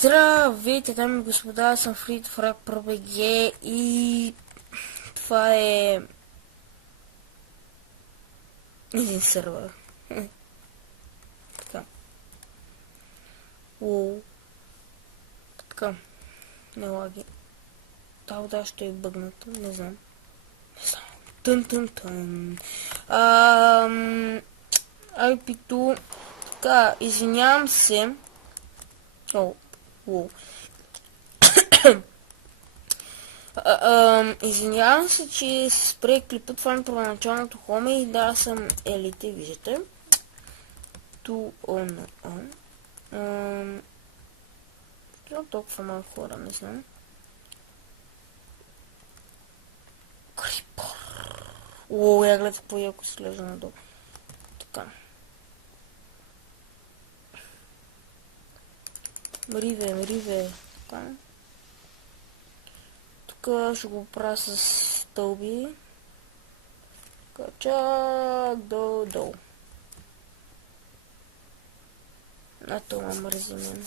Здравейте, дами и господа, аз съм Фрид Фраг ПРБГ и това е един сървър. Така. Уоу. Така. Не лаги. Та вода ще е бъгната, не знам. Тън. IP-то. Така, извинявам се. Уоу. Извинявам се, че се спре клипът, това е първоначалното хоме и да, съм елите, виждате. Ту он. Това толкова малко хора, не знам. Крипър. О, я гледах по-яко слежа надолу. Така. Мриве. Така. Тук ще го правя с стълби. Така, чак долу. А то ме мързи мен.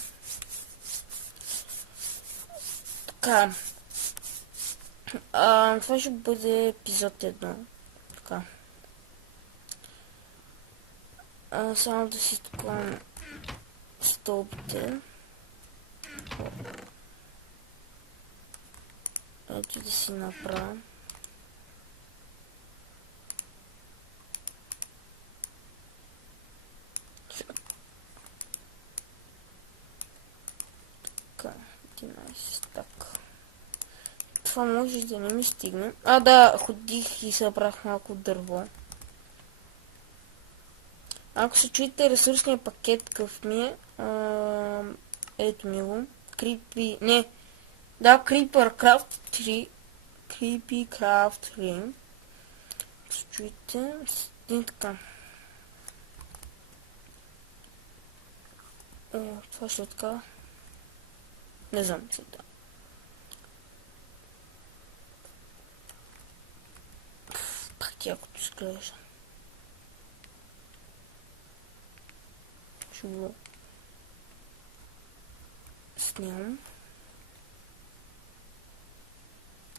Така. Това ще бъде епизод 1. Така. Само да си такова стълбите. Ето да си направя. Така, 11, така. Това може да не ми стигне. Да, ходих и събрах малко дърво. Ако се чуете ресурсния пакет къв ми е, ето ми го. Creeper Craft 3. Creepy Craft 3. Ако се чуете, един така. Това ще е така. Не знам сега. Пак якото изглежда. Ще го снимам.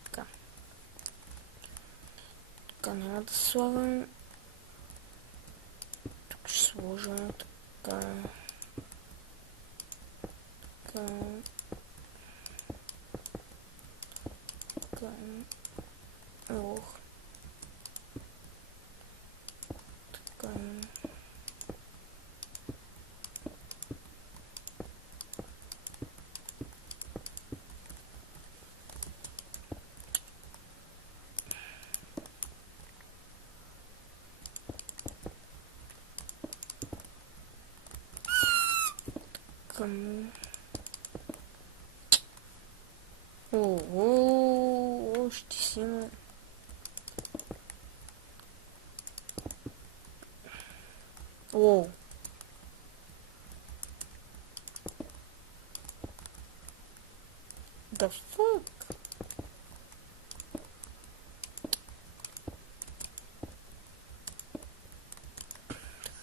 Така. Така няма да слагам. Тук ще сложа така. Така. Ох. Така. Към... ще си има... The fuck?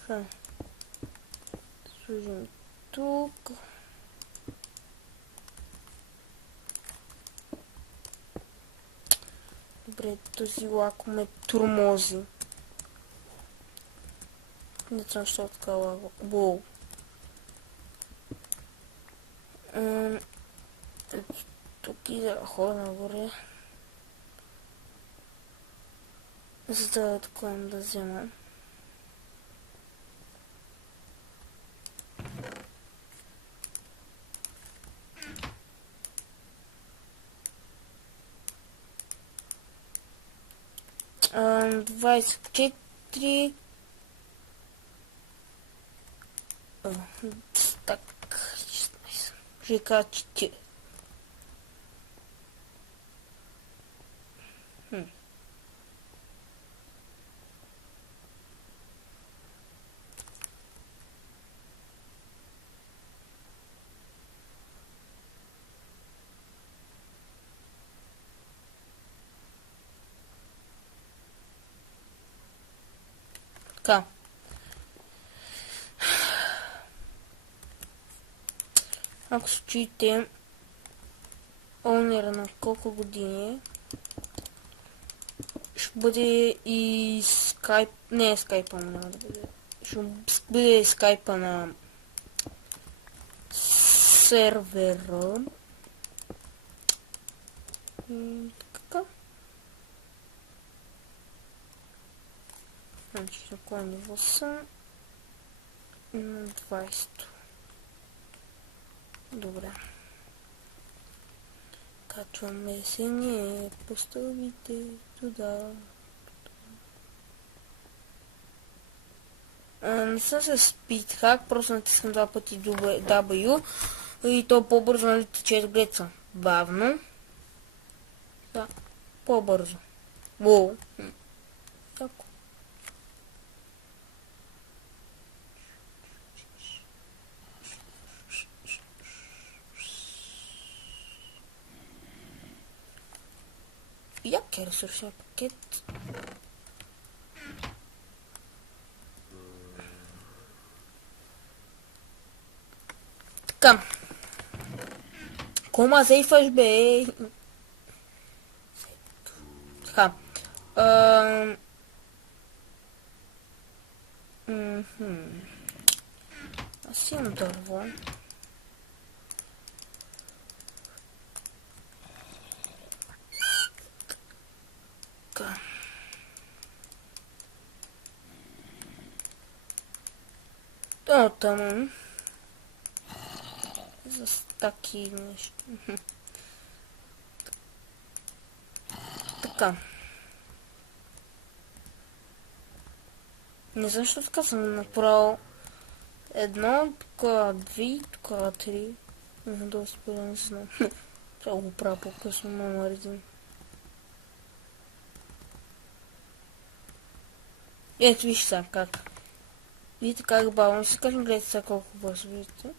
Така. Сложим тук. Добре, този лако ме турмози. Не знам, що така лава. Уоу. Тук и да ходя нагоре. За да отклоням да взема. Um, 24. Так, 16. Река 4. Така. Ако се чуете онера на колко години, ще бъде и скайп, не скайпа няма да бъде, ще бъде скайпа на сервера. И така. Значи, на кое ниво съм? На 20. Добре. Качваме се ние по стълбите туда. Не съм се спидхак, просто натискам два пъти W и то по-бързо, нали, тече глеца. Бавно. Да, по-бързо. Воу. Тако. Як е ресурсния пакет? Така. Кома сейфаш, бе? Така. Аз имам дърво. Така. Там. За стаки нещо. Така. Не знам, защо така съм направил едно, тук две, тук три. Доста не знам. Трябва да го правя по-късно, мама редим. Ето виж сега как. Видите как бавно се кажем, гледайте сега колко бързо, видите.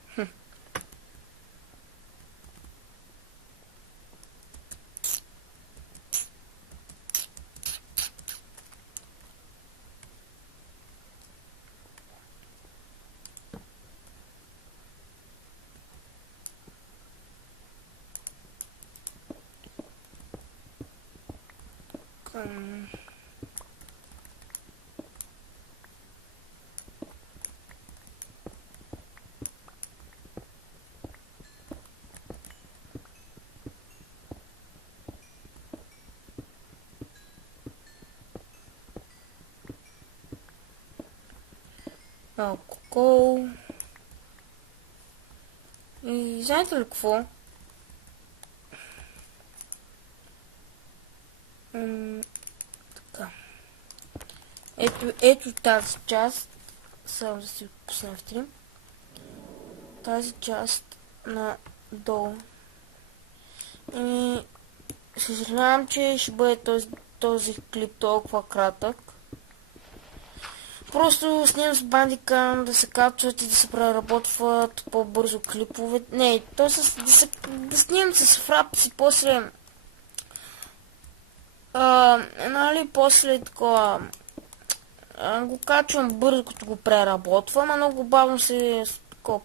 Малко кол. И знаете ли какво? Така. Ето тази част. Само да си пусна в трим. Тази част на долу. И съжалявам, че ще бъде този клип толкова кратък. Просто снимам с бандика да се качват и да се преработват по-бързо клипове. Не, то да снимам с фрапс и после нали, после такова го качвам бързо, като го преработвам, а много бавно се скоп.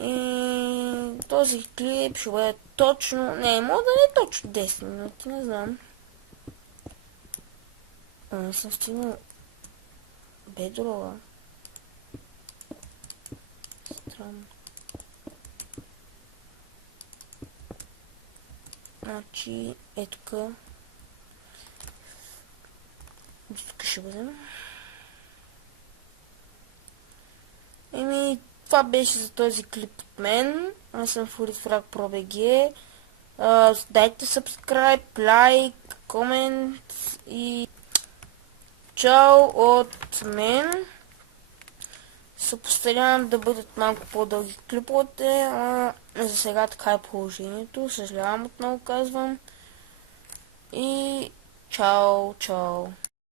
И този клип ще бъде точно, не, може да не е точно 10 минути, не знам. Не съм стигнал бедрова. Странно. Значи, е тук. Тук ще бъдем. Това беше за този клип от мен. Аз съм FuryFrag Pro BG. Дайте subscribe, лайк, комент и чао от мен. Съпоставям да бъдат малко по-дълги клиповете. За сега така е положението. Съжалявам, отново казвам. И чао, чао.